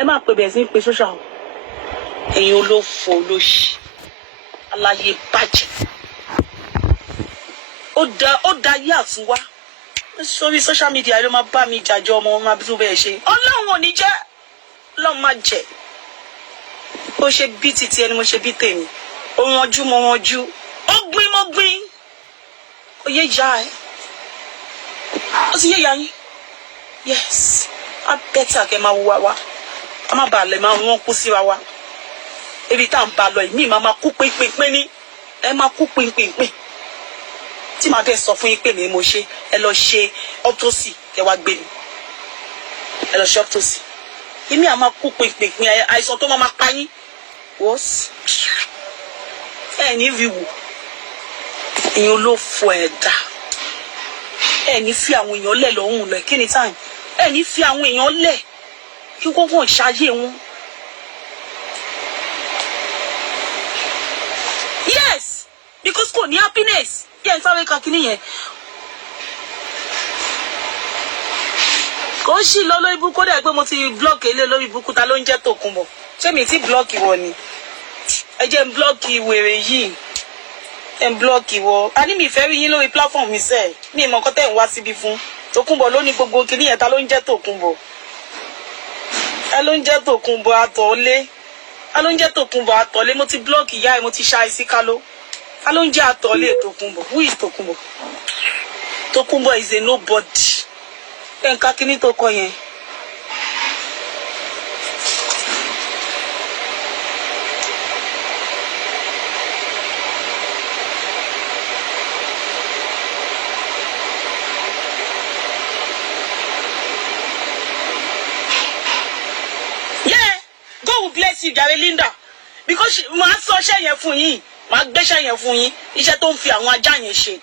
ẹ má pè bẹ́ẹ̀ sí pé social ẹ̀yin olófò olóṣì aláyé bàjẹ́ ó da yé àtúnwá sórí social media ló máa bá mi jàjọ ọmọ máa bí tó bẹ́ẹ̀ ṣe ọlọ́run ò ní jẹ́ ọlọ́run má jẹ́ bó ṣe bí titi ẹni mo ṣe bí tèmi ó ranjú mo ranjú ó gbin mo gbin ó yé ya ẹ ó ti yé ya yín yes á bẹ́tà kẹ́ máa wúwa wá a má bàa lè máa wọ́n kú síra wa ebi tá à ń ba lọ ìmí máa kú pínpín ní ẹ máa kú pínpín tí màá bẹ́ẹ̀ sọ fún yín pé mi mo ṣe ẹ lọ ṣe autopsy kẹ wá gbé mi ẹ lọ ṣe autopsy ìmí àmà kú pínpín àìsàn tó máa pa yín wọ́s ẹ ní rí wò èèyàn ló fọ ẹ̀dá ẹ ní fi àwọn èèyàn lẹ̀ lọ́hùn lọ kí ni táyì ẹ ní fi àwọn èèyàn lẹ̀ kí kókó ṣayé wọn. Yes, because kò ní happiness yẹn sáré kakini yẹn kò sí lọ lórí ibùkún dẹ̀ pé mo ti blọ́ọ̀kì ilé lórí ibùkún ta ló ń jẹ́ Tòkunbọ̀ ṣé mi ti blọ́ọ̀kì wọ ni ẹ jẹ́ ń blọ́ọ̀kì wèrè yìí ẹ ń blọ́ọ̀kì wọ a ní mi ìfẹ́ rí yín lórí platform mi sẹ́ẹ̀ ní ìmọ̀ nǹkan tẹ̀ ń wá síbi fún Tòkunbọ̀ ló ní gbogbo kìíní yẹn ta ló ń jẹ́ Tòkunbọ̀ ta ló ń jẹ́ Tòkunbọ̀ àtọ̀ọ́lé ta ló ń jẹ́ Tòkunbọ̀ àtọ̀ọ́lé mo ti blọ́ọ̀kì ìyá ẹ̀ mo ti ṣa ẹ̀sí kálọ́ ta ló ń jẹ́ àtọ̀ọ́lé Tòkunbọ̀ who is Tòkunbọ̀ Tòkunbọ̀ is a nobody nǹkan kíní tó kọ yẹn yeah God will bless you jare Linda because màá sọ iṣẹ́ yẹn fún yín màá gbéṣẹ́ yẹn fún yín iṣẹ́ tó ń fi àwọn ajá yẹn ṣe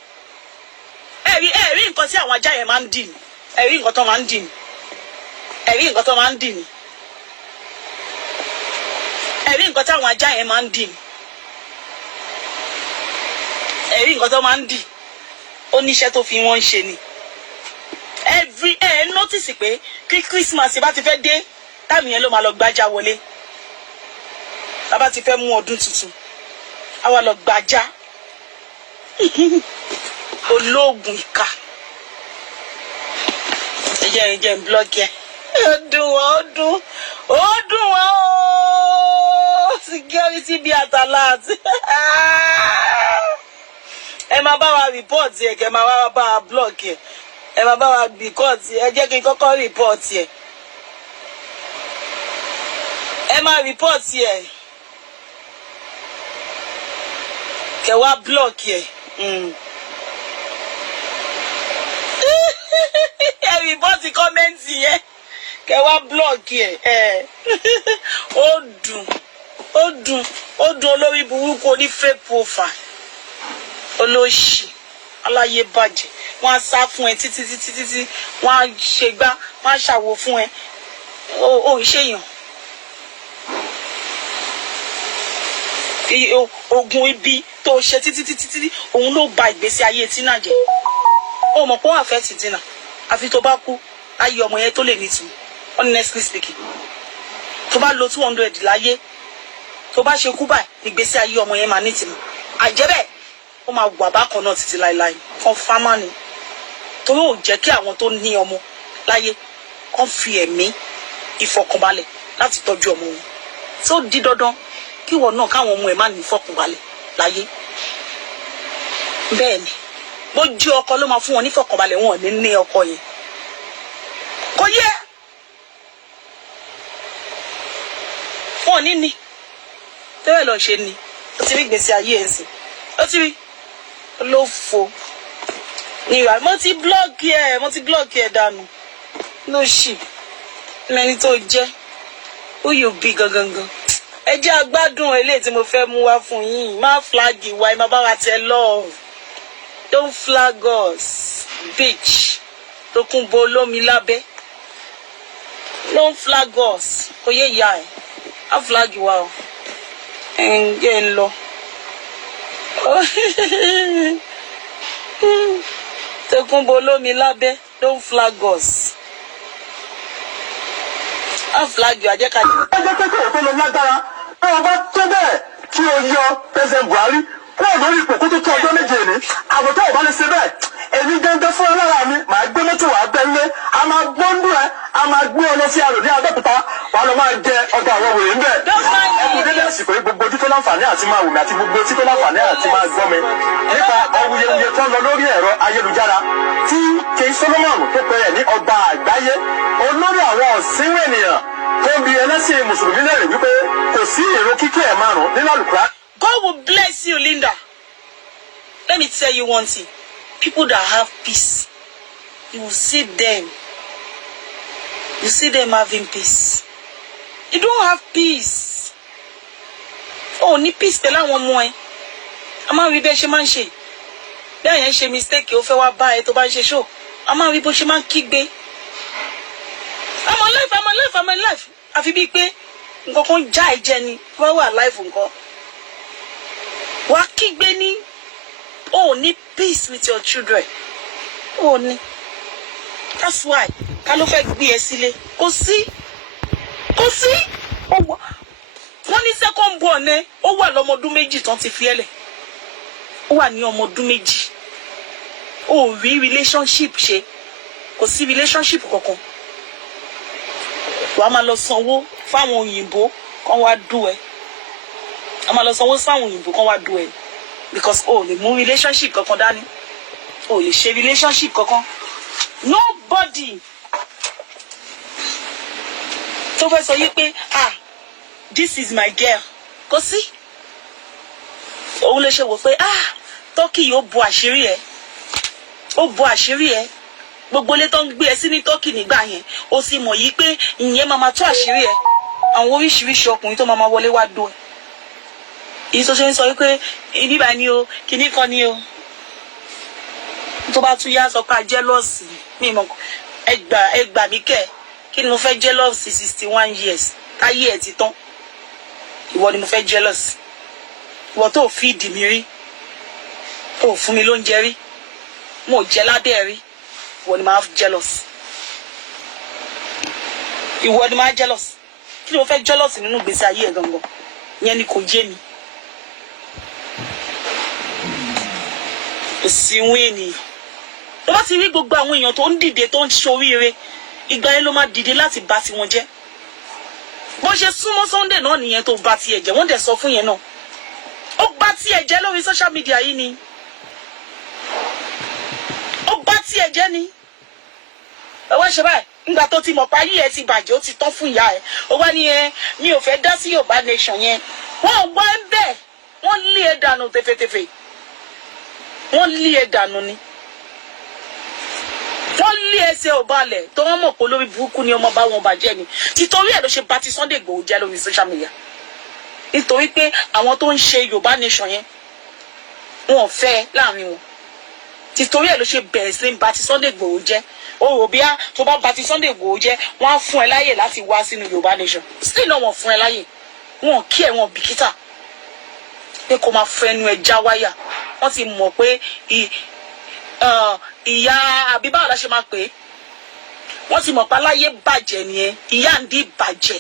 ẹ̀rí nǹkan tí àwọn ajá yẹn máa ń dì ní ẹ̀rí nǹkan tó máa ń dì ní ẹ̀rí nǹkan tó máa ń dì ní ẹ̀rí nǹkan táwọn ajá yẹn máa ń dì ní ẹ̀rí nǹkan tó máa ń dì ó níṣẹ́ tó fi wọ́n ń ṣe ni notice pé kí Christmas bá ti fẹ́ dé táàmì yẹn ló máa lọ gbájá wọlé tá bá ti fẹ́ mú ọdún tuntun á wá lọ gbájá olóògùn ìka ẹjẹ ń blọọkì ẹ ó dùn wọ́n security bí àtàláàtì ẹ máa bá wa rìpọ́ọ̀tì ẹ kẹ máa wá bá wa blọọkì ẹ máa bá wa rìpọ́ọ̀tì ẹ jẹ́ kí n kọ́kọ́ rìpọ́ọ̀tì ẹ máa rìpọ́ọ̀tì ẹ kẹ wá blọọkì ẹ. ẹ rìpọ́ọ̀tì kọ́mẹ́ǹtì yẹn kẹ wá blọọkì ẹ ó dùn olórí burúkú oní fake profile olóṣì aláyé bàjẹ́ wọ́n á sá fún ẹ títí wọ́n á ṣègbà wọ́n á ṣàwò fún ẹ ó ń ṣèyàn ogun ibi tó ṣe títí òun ló ba ìgbésí ayé Tina jẹ́ ó mọ̀ pé wọ́n àfẹ́ ti Tina àfi tó bá kú ayé ọmọ yẹn tó lè nítumọ̀ honestly speaking tó bá lo 200 láyé tó bá ṣe kú báyìí ìgbésí ayé ọmọ yẹn máa nítumọ̀ àjẹ́bẹ̀ ó máa wà bákan náà títí láéláé kan fámá ni torí ò jẹ́ kí àwọn tó ní ọmọ láyé kan fi ẹ̀mí ìfọkànbalẹ̀ láti tọ́jú ọmọ wọn tó di dandan kí wọn náà káwọn ọmọ ẹ̀ má ní ìfọkànbalẹ̀ láyé bẹ́ẹ̀ ni bó jẹ́ ọkọ ló máa fún wọn nífọ̀kànbalẹ̀ wọn ní ọkọ yẹn kò yẹ wọn ní tẹ́wẹ̀ lọ ṣe ni ó ti rí gbèsè ayé ẹ̀ sìn ó ti rí ló fo níwà mo ti blọ́ọ̀kì ẹ̀ dànù ló ṣì mẹ́ni tó jẹ́ ó yóò bí gangan ẹ jẹ́ agbádùn eléyìí tí mo fẹ́ mú wá fún yín má flag ìwà ẹ má bá wa tẹ love. Don't flag us, bitch. Tòkunbọ̀ olómi lábẹ́. Don't flag us. Oye ya ẹ. A flag wa o. Ǹjẹ́ ń lọ. Tòkunbọ̀ olómi lábẹ́. Don't flag us. má flag yọ ajẹ́ka. ẹ jẹ́ pé kò tó lọ lágbára bí wọ́n bá tó bẹ́ẹ̀ kí o yọ President Buhari kúrò lórí ipò kó tó tó ọjọ́ méje ní àbùtọ́ ò bá lè ṣe bẹ́ẹ̀ èmi gẹ́gẹ́ fún ọlọ́ra mi màá gbé mọ́tò wà bẹ́ẹ̀ a máa gbọ́ndú ẹ a máa gbé ọ lọ sí àrò ní Abẹ́òkúta wàá lọ máa jẹ ọgbà àwọn wèrè ńbẹ. ẹ kú dédé àsìkò yìí gbogbo ojú tó láǹfààní àti máa wù mí àti gbogbo etí tó láǹfààní àti máa gbọ́ mi nípa awuyewuye tó ń lọ lórí ẹ̀rọ ayélujára tí King Solomon tó pẹ́ ẹ̀ ní ọba àgbáyé olórí àwọn ọ̀sìnwó ènìyàn tó bi ẹlẹ́sìn mùsùlùmí lẹ́rìí wípé kò sí èrò kíkẹ́ ẹ̀ márùn-ún nínú àlùkùrá. God will bless you, Linda. Let me tell you one thing. People that have peace, you will see them. You see them having peace. You don't have peace. Oh, ní peace pẹ̀lú àwọn ọmọ ẹ. A máa rí bẹ́ẹ̀ ṣe máa ń ṣe. Bẹ́ẹ̀ yẹn ṣe mistake ó fẹ́ wá bá ẹ tó bá ń ṣe show. A máa rí bó ṣe máa ń kígbe. I'm alive, I'm alive, I'm alive. Àfi bíi pé nǹkan kan já ẹ̀jẹ̀ ni wọ́n wà life nǹkan. Wàá kígbe ní. Oh, need peace with your children. Oh, ní. That's why. Ká ló fẹ́ gbé ẹ sílé. Kò sí. Wọ́n ní second born ẹ. Ó wà lọ́mọ ọdún méjì tán ti fi ẹlẹ̀. Ó wà ní ọmọ ọdún méjì. Ó rí relationship ṣe. Kò sí relationship kankan. Wàá máa lọ sanwó fáwọn òyìnbó kan wá dù ẹ. A máa lọ sanwó fáwọn òyìnbó kan wá dù ẹ. Because lè mú relationship kankan dání. Lè ṣe relationship kankan. Nobody tó fẹ́ sọ yí pé this is my girl. Kò sí. Òun lè ṣe wò pé Turkey yóò bo àṣírí ẹ. Ó bo àṣírí ẹ. Gbogbo ilé tó ń gbé ẹ sí ní Turkey nígbà yẹn. Ó sì mọ̀ yí pé ìyẹn máa tó àṣírí ẹ. Àwọn oríṣiríṣi ọkùnrin tó máa wọlé wá dó ẹ. Èyí tó ṣe ń sọ wípé ibi bá ní o kìíní kan ní o tó bá tún yá sọ pé jealousy mi mọ ẹgbà mi kẹ kí ni mo fẹ́ jealousy 61 years káyé ẹ ti tán ìwọ ni mo fẹ́ jealousy ìwọ tó fi ìdí mi rí tó fún mi lóúnjẹ rí mo jẹ lábẹ́ rí ìwọ ni máa jealous ìwọ ni máa jealous kí ni mo fẹ́ jealous nínú ìgbésí ayé ẹ gangan ìyẹn ni kò yé mi. Òsínwó ènìyàn tó bá ti rí gbogbo àwọn èèyàn tó ń dìde tó ń ṣoríire ìgbà yẹn ló máa dìde láti bà tiwọn jẹ́ bó ṣe súnmọ́ Sunday náà nìyẹn tó bà tiẹ̀ jẹ́ wọ́n dẹ̀ sọ fún yẹn náà ó bà tiẹ̀ jẹ́ lórí social media yìí ni ó bà tiẹ̀ jẹ́ ni ẹ wá ṣe báyìí nígbà tó ti mọ̀ pa ayé ẹ ti bàjẹ́ ó ti tán fún ìyá ẹ ó wá ní mi ò fẹ́ dá sí Yorùbá nation yẹn wọ́n ò gbọ́ ẹ bẹ́ẹ̀ wọ́n lé ẹ dànù tẹfẹtẹfẹ wọ́n lé ẹ dànù ni wọ́n lé ẹsẹ̀ ò balẹ̀ tó wọ́n mọ̀ pé lórí burúkú ni ọmọ bá wọn bàjẹ́ ni títorí ẹ̀ ló ṣe bá ti Sunday Igboho jẹ́ lórí social media nítorí pé àwọn tó ń ṣe Yorùbá nation yẹn wọn ò fẹ́ láàrin wọn títorí ẹ̀ ló ṣe bẹ̀rẹ̀ sí bá ti Sunday Igboho jẹ́ o rò bí tó bá bá ti Sunday Igboho jẹ́ wọ́n á fún ẹ láyè láti wá sínú Yorùbá nation still náà wọ́n fún ẹ láyè wọn kí ẹ wọn bìkítà pé kó máa fẹnu ẹ já wáyà wọ́n ti mọ̀ pé ìyá àbí báwo la ṣe máa pè é wọ́n ti mọ̀ pé aláyé bàjẹ́ nìyẹn ìyá ń dí bàjẹ́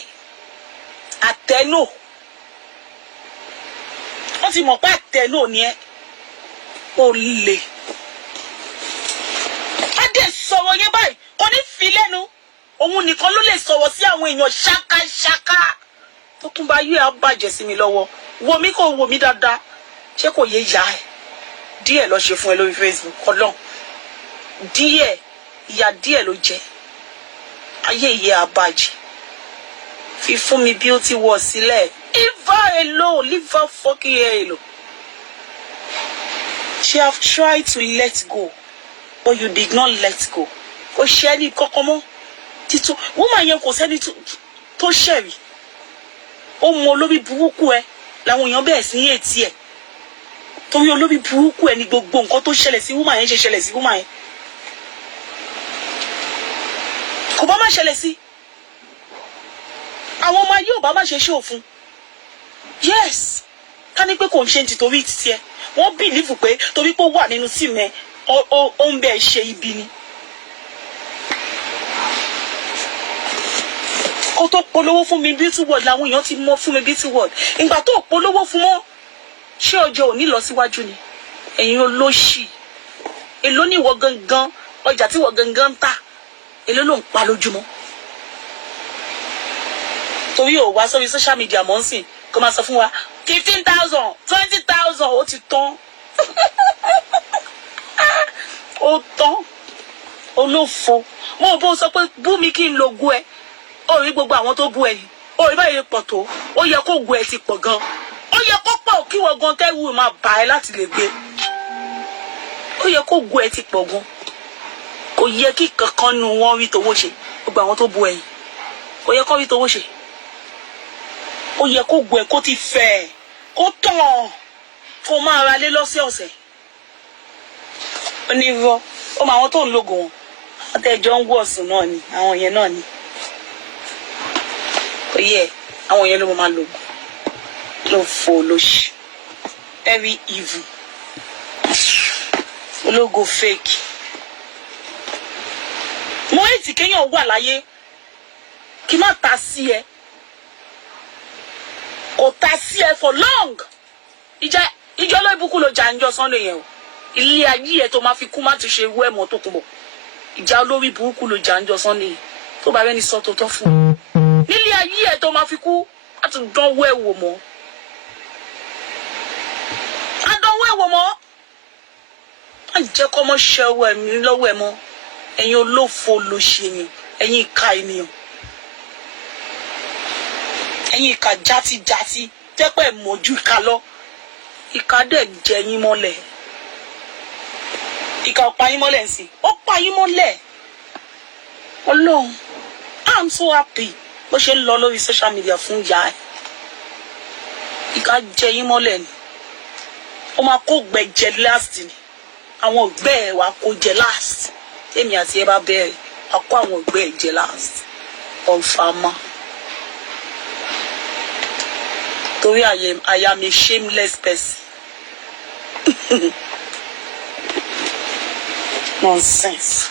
àtẹnò wọ́n ti mọ̀ pé àtẹnò nìyẹn ó lè á dẹ̀ sọ̀rọ̀ yẹn báyìí kò ní fi lẹ́nu òun nìkan ló lè sọ̀rọ̀ sí àwọn èèyàn ṣákáṣáká tó tún bá yé àbàjẹ́ sí mi lọ́wọ́ wo mi kò wo mi dáadáa ṣé kò yé ya ẹ díẹ̀ lọ ṣe fún ẹ lórí Facebook Ọlọ́run díẹ̀ ìyá díẹ̀ ló jẹ ayé ìyẹ àbàjẹ́ fi fún mi bí ó ti wọ̀ sílẹ̀ leave her alone leave her fucking her alone she have tried to let go but you did not let go kò ṣe ẹni kankan mọ́ títún woman yẹn kò sẹ́ni tó ṣẹ̀rí ó mọ olórí burúkú ẹ làwọn èèyàn bẹ̀rẹ̀ sí ètí ẹ̀ torí olórí burúkú ẹ ní gbogbo nǹkan tó ṣẹlẹ̀ sí woman yẹn ṣe ṣẹlẹ̀ sí woman yẹn kò bá má ṣẹlẹ̀ sí àwọn ọmọ ayé ò bá má ṣe ṣe òfin yes ká ní pé kò ń ṣe nítorí títí ẹ wọ́n bìlífù pé torí pé ó wà nínú tíìmù ẹ ó ń bẹ́ẹ̀ ṣe ibi ni kó tó polówó fún mi beauty world làwọn èèyàn ti mọ̀ fún mi beauty world ìgbà tó polówó fún wọn ṣé ọjọ́ òní lọ síwájú ni ẹ̀yin olóṣì èló ní ìwọ gangan ọjà tí ìwọ gangan ń tà èló ló ń pa lójúmọ́ torí ò wá sórí social media mọ́ ń sìn kó máa sọ fún wa 15,000 20,000 ó ti tán ó tán olófo mo bó sọ pé bú mi kí n lo gu ẹ ó rí gbogbo àwọn tó bú ẹ yìí ó rí báyìí pọ̀ tó ó yẹ kó gu ẹ ti pọ̀ gan ó yẹ kó pọ̀ kí wọ́n gan kẹ́wù máa bà ẹ́ láti lè gbé ó yẹ kó gu ẹ ti pọ̀ gan kò yẹ kí kankan nu wọn rí tówó ṣe gbogbo àwọn tó bú ẹ yìí kò yẹ kó rí tówó ṣe ó yẹ kó gu ẹ kó ti fẹ̀ kó tàn kó máa ra lé lọ́sẹ̀ọ̀sẹ̀ onírọ́ ó máa wọn tó ń lògò wọn àtẹjọ ń wọ̀sùn náà ni àwọn yẹn náà ni kò yẹ àwọn yẹn ló máa lògò ló fò lóṣì very evil ológo fake mo ètì kéèyàn wà láyé kí má ta sí ẹ kò ta sí ẹ for long ìjọ ló ibùkún ló jà ń jọ Sunday yẹn o ilé ayé ẹ tó máa fi kú má ti ṣe irú ẹ mọ́ tó kún bọ̀ ìjà olórí burúkú ló jà ń jọ Sunday tó bá rẹni sọ tó tọ́ fún nílé ayé ẹ tó máa fi kú á tún dánwó ẹ wò mọ́ á dánwó ẹ wò mọ́ á jẹ́ kọ́ mọ́ ṣe ọwọ́ ẹ̀mí lọ́wọ́ ẹ mọ́ ẹ̀yin olófo ló ṣe yẹn ẹ̀yin ìka ènìyàn ẹ̀yin ìka játíjátí tẹ́pẹ́ mọ́jú ìka lọ ìka dẹ̀ jẹ yín mọ́lẹ̀ ìka ọ̀pá yín mọ́lẹ̀ sí ó pa yín mọ́lẹ̀ Ọlọ́run I'm so happy bó ṣe ń lọ lórí social media fún ìyá ẹ̀ ìka jẹ yín mọ́lẹ̀ ni ó máa kó gbẹ jẹ last ni àwọn ògbẹ́ ẹ̀ wá kó jẹ last èmi àti ẹ bá bẹ̀rẹ̀ a kó àwọn ògbẹ́ ẹ̀ jẹ last ọ̀nfàmà torí I am a shameless person. Nonsense.